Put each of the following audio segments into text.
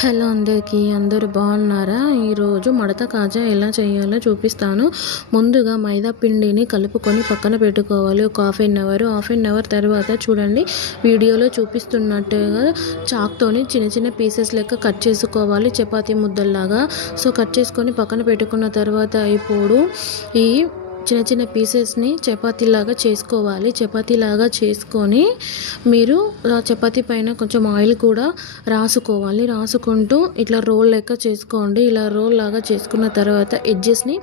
Hello అందరికీ అందరూ బాగున్నారా? ఈరోజు మడత కాజా ఎలా చేయాలో చూపిస్తాను. ముందుగా మైదా పిండిని కలుపుకొని పక్కన పెట్టుకోవాలి. ఒక half an hour half an hour తర్వాత చూడండి వీడియోలో చూపిస్తున్నట్టుగా చాక్తోని చిన్న చిన్న పీసెస్ లెక్క కట్ చేసుకోవాలి చపాతీ ముద్దల్లాగా. సో కట్ చేసుకొని పక్కన పెట్టుకున్న తర్వాత ఇప్పుడు ఈ చిన్న చిన్న పీసెస్ని చపాతీలాగా చేసుకోవాలి. చపాతీలాగా చేసుకొని మీరు ఆ చపాతీ పైన కొంచెం ఆయిల్ కూడా రాసుకోవాలి. రాసుకుంటూ ఇట్లా రోల్ లెక్క చేసుకోండి. ఇలా రోల్ లాగా చేసుకున్న తర్వాత ఎడ్జెస్ని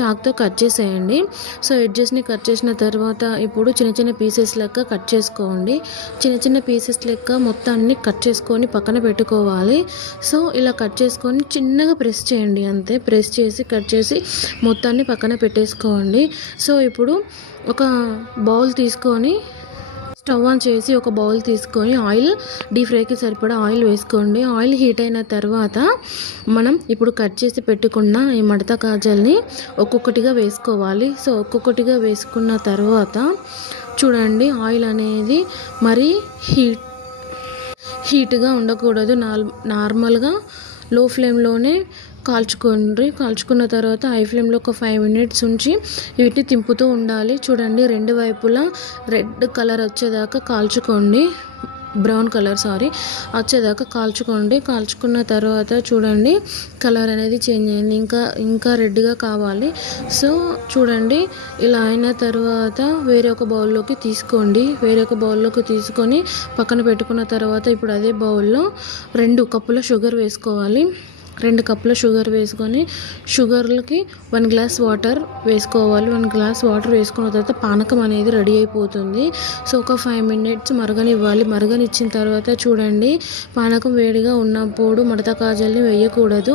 చాక్తో కట్ చేసేయండి. సో ఎడ్జెస్ని కట్ చేసిన తర్వాత ఇప్పుడు చిన్న చిన్న పీసెస్ లెక్క కట్ చేసుకోండి. చిన్న చిన్న పీసెస్ లెక్క మొత్తాన్ని కట్ చేసుకొని పక్కన పెట్టుకోవాలి. సో ఇలా కట్ చేసుకొని చిన్నగా ప్రెస్ చేయండి అంతే. ప్రెస్ చేసి కట్ చేసి మొత్తాన్ని పక్కన పెట్టేసుకోండి. సో ఇప్పుడు ఒక బౌల్ తీసుకొని స్టవ్ ఆన్ చేసి ఒక బౌల్ తీసుకొని ఆయిల్ డీప్ ఫ్రైకి సరిపడా ఆయిల్ వేసుకోండి. ఆయిల్ హీట్ అయిన తర్వాత మనం ఇప్పుడు కట్ చేసి పెట్టుకున్న ఈ మడత కాజల్ని ఒక్కొక్కటిగా వేసుకోవాలి. సో ఒక్కొక్కటిగా వేసుకున్న తర్వాత చూడండి ఆయిల్ అనేది మరీ హీట్ హీట్గా ఉండకూడదు. నార్మల్గా లో ఫ్లేమ్లోనే కాల్చుకోండి. కాల్చుకున్న తర్వాత హై ఫ్లేమ్లో ఒక ఫైవ్ మినిట్స్ ఉంచి వీటిని తింపుతూ ఉండాలి. చూడండి రెండు వైపులా రెడ్ కలర్ వచ్చేదాకా కాల్చుకోండి. Brown colour sorry. వచ్చేదాకా కాల్చుకోండి. కాల్చుకున్న తర్వాత చూడండి కలర్ అనేది చేంజ్ అయింది. ఇంకా ఇంకా రెడ్గా కావాలి. సో చూడండి ఇలా అయిన తర్వాత వేరే ఒక బౌల్లోకి తీసుకోండి. వేరే ఒక బౌల్లోకి తీసుకొని పక్కన పెట్టుకున్న తర్వాత ఇప్పుడు అదే బౌల్లో రెండు కప్పుల షుగర్ వేసుకోవాలి. రెండు కప్పుల షుగర్ వేసుకొని షుగర్లకి వన్ గ్లాస్ వాటర్ వేసుకోవాలి. వన్ గ్లాస్ వాటర్ వేసుకున్న తర్వాత పానకం అనేది రెడీ అయిపోతుంది. సో ఒక ఫైవ్ మినిట్స్ మరగనివ్వాలి. మరగనిచ్చిన తర్వాత చూడండి పానకం వేడిగా ఉన్నప్పుడు మడత కాజల్ని వేయకూడదు.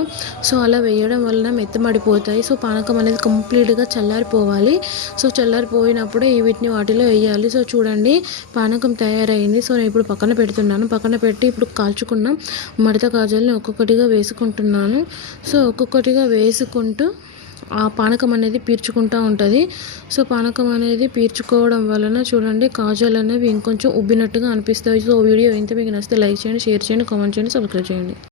సో అలా వేయడం వలన మెత్తమడిపోతాయి సో పానకం అనేది కంప్లీట్గా చల్లారిపోవాలి. సో చల్లారిపోయినప్పుడే వీటిని వాటిలో వేయాలి. సో చూడండి పానకం తయారైంది. సో నేను ఇప్పుడు పక్కన పెడుతున్నాను. పక్కన పెట్టి ఇప్పుడు కాల్చుకున్న మడత కాజల్ని ఒక్కొక్కటిగా వేసుకుంటున్నాను. వేసుకున్నాను సో ఒక్కొక్కటిగా వేసుకుంటూ ఆ పానకం అనేది పీర్చుకుంటూ ఉంటుంది. సో పానకం అనేది పీర్చుకోవడం వలన చూడండి కాజాలు అనేవి ఇంకొంచెం ఉబ్బినట్టుగా అనిపిస్తాయి. సో వీడియో ఇంత మీకు నచ్చితే లైక్ చేయండి షేర్ చేయండి కామెంట్ చేయండి సబ్స్క్రైబ్ చేయండి.